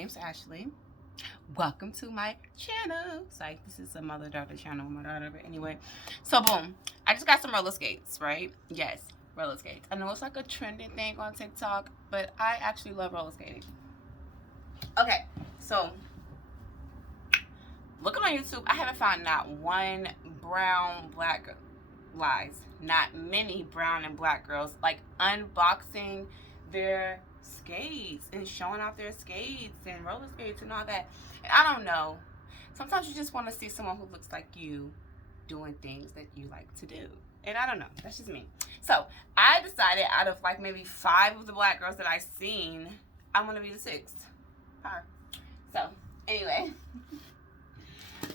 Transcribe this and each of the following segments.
name's Ashley. Welcome to my channel. Sorry, this is a mother-daughter channel with my daughter, but anyway. So, boom. I just got some roller skates, right? Yes, roller skates. I know it's like a trending thing on TikTok, but I actually love roller skating. Okay, so looking on YouTube, I haven't found not one brown, black lies, not many brown and black girls like unboxing their skates and showing off their skates and roller skates and all that. And I don't know. Sometimes you just want to see someone who looks like you doing things that you like to do. And I don't know. That's just me. So I decided out of like maybe 5 of the black girls that I've seen, I want to be the 6th. Her. So anyway,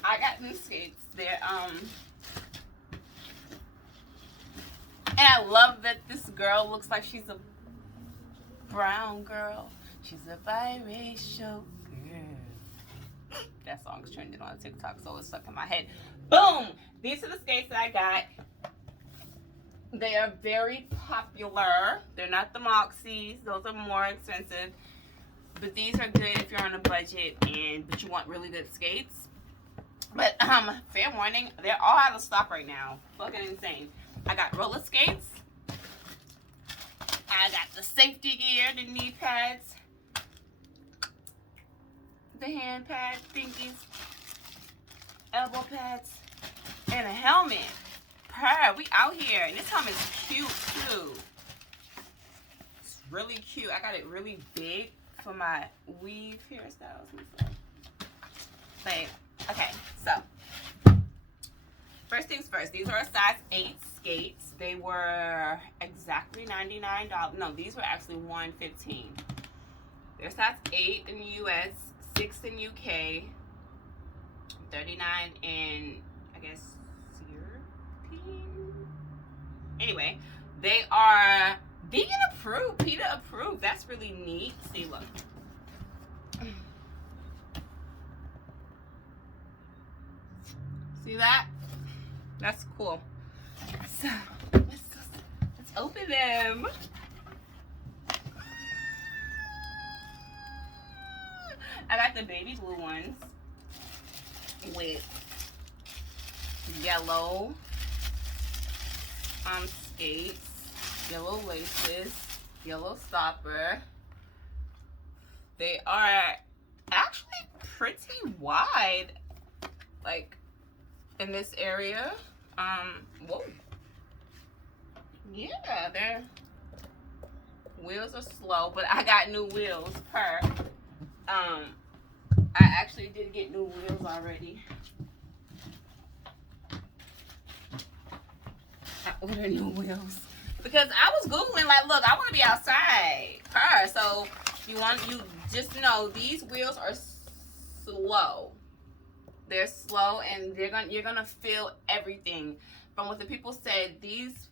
I got these skates. They're and I love that this girl looks like she's a brown girl. She's a biracial girl. That song's trending on TikTok, so it's stuck in my head. Boom! These are the skates that I got. They are very popular. They're not the Moxies. Those are more expensive. But these are good if you're on a budget but you want really good skates. But fair warning, they're all out of stock right now. Fucking insane. I got roller skates. I got the safety gear, the knee pads, the hand pads, thingies, elbow pads, and a helmet. We out here. And this helmet is cute too. It's really cute. I got it really big for my weave hairstyles. But, okay, so first things first, these are a size 8 skates. They were exactly $99. No, these were actually $115. They're size 8 in the US, 6 in UK, 39 in, I guess, European. Anyway, they are vegan approved, PETA approved. That's really neat. See, look. See that? That's cool. So let's open them. I got the baby blue ones with yellow skates, yellow laces, yellow stopper. They are actually pretty wide, like in this area. Whoa. Yeah, their wheels are slow, but I got new wheels I actually did get new wheels already. I ordered new wheels because I was Googling, like, look, I want to be outside. So you just know these wheels are slow. They're slow, and you're gonna feel everything. From what the people said, these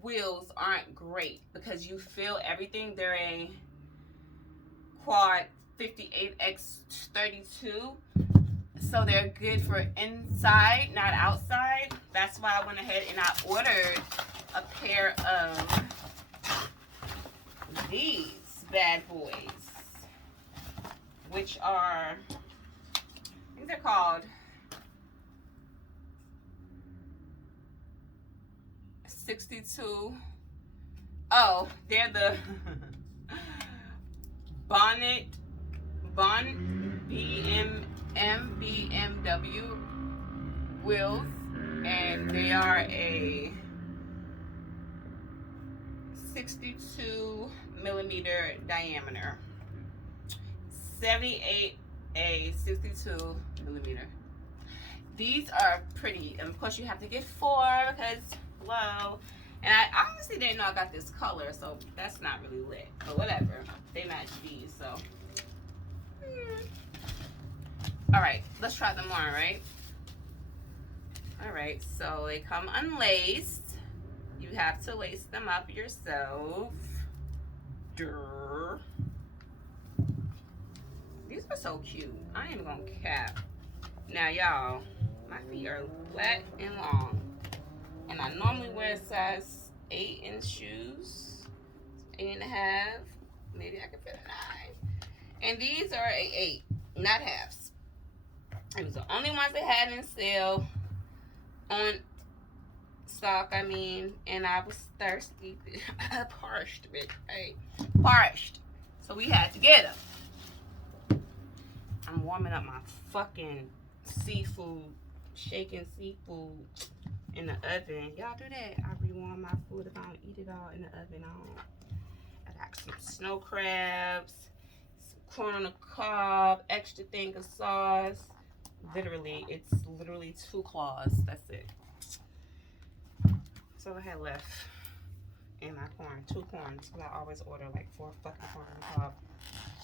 wheels aren't great because you feel everything. They're a quad 58x32, so they're good for inside, not outside. That's why I went ahead and I ordered a pair of these bad boys, which are, I think they're called 62. Oh, they're the BMW wheels, and they are a 62 millimeter diameter, 78 a 62 millimeter. These are pretty, and of course you have to get 4 because hello. And I honestly didn't know I got this color, so that's not really lit, but whatever. They match these, so. All right, let's try them on, right? All right, so they come unlaced. You have to lace them up yourself. Durr. These are so cute. I ain't even gonna cap. Now, y'all, my feet are flat and long. And I normally wear a size 8 in shoes. 8.5. Maybe I can fit a 9. And these are a 8, not halves. It was the only ones they had in sale on stock, I mean, and I was thirsty. Parched, bitch. Hey, parched. So we had to get them. I'm warming up my fucking seafood, shaking seafood in the oven. Y'all do that? I rewarm my food if I don't eat it all in the oven. I got some snow crabs, some corn on the cob, extra thing of sauce. Literally, it's literally 2 claws. That's it. That's all I had left. And my corn, 2 corns. Because I always order like 4 fucking corn on the cob.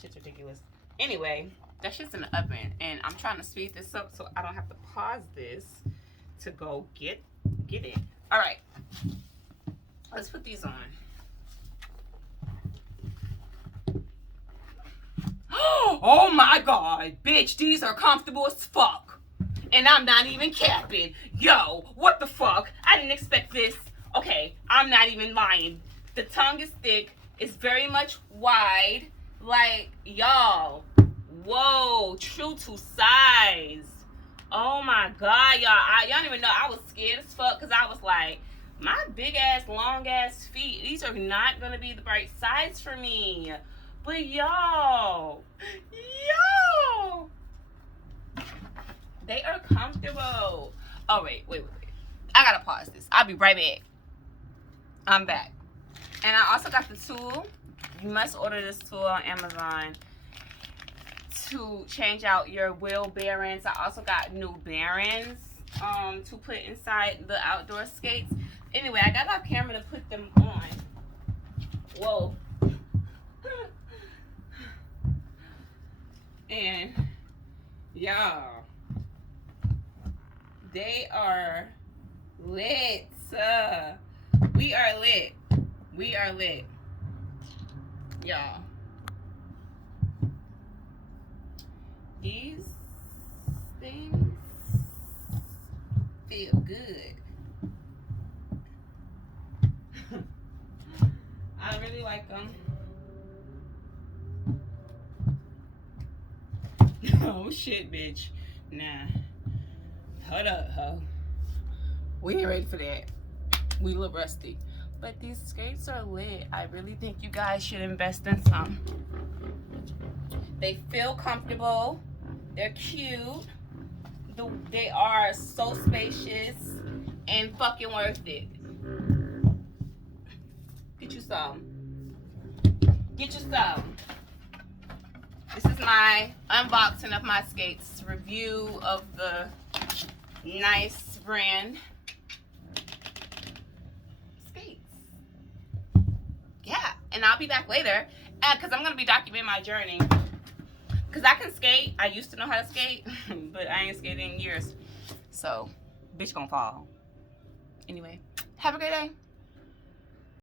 Shit's ridiculous. Anyway, that shit's in the oven. And I'm trying to speed this up so I don't have to pause this to go get it. All right. Let's put these on. Oh my God, bitch, these are comfortable as fuck. And I'm not even capping. Yo, what the fuck? I didn't expect this. Okay, I'm not even lying. The tongue is thick. It's very much wide. Like, y'all. Whoa, true to size. Oh my God, y'all. Y'all don't even know. I was scared as fuck because I was like, my big ass, long ass feet, these are not going to be the right size for me. But yo, they are comfortable. Oh, wait. I gotta pause this. I'll be right back. I'm back. And I also got the tool. You must order this tool on Amazon to change out your wheel bearings. I also got new bearings to put inside the outdoor skates. Anyway, I got off camera to put them on. Whoa. And y'all, they are lit. We are lit. We are lit. Y'all, these things feel good. I really like them. Oh shit, bitch. Nah. Hold up, ho. We ain't ready for that. We look rusty. But these skates are lit. I really think you guys should invest in some. They feel comfortable. They're cute. They are so spacious and fucking worth it. Get you some. Get you some. This is my unboxing of my skates, review of the nice brand skates. Yeah, and I'll be back later because I'm going to be documenting my journey. Because I can skate. I used to know how to skate, but I ain't skated in years. So, bitch gonna fall. Anyway, have a great day.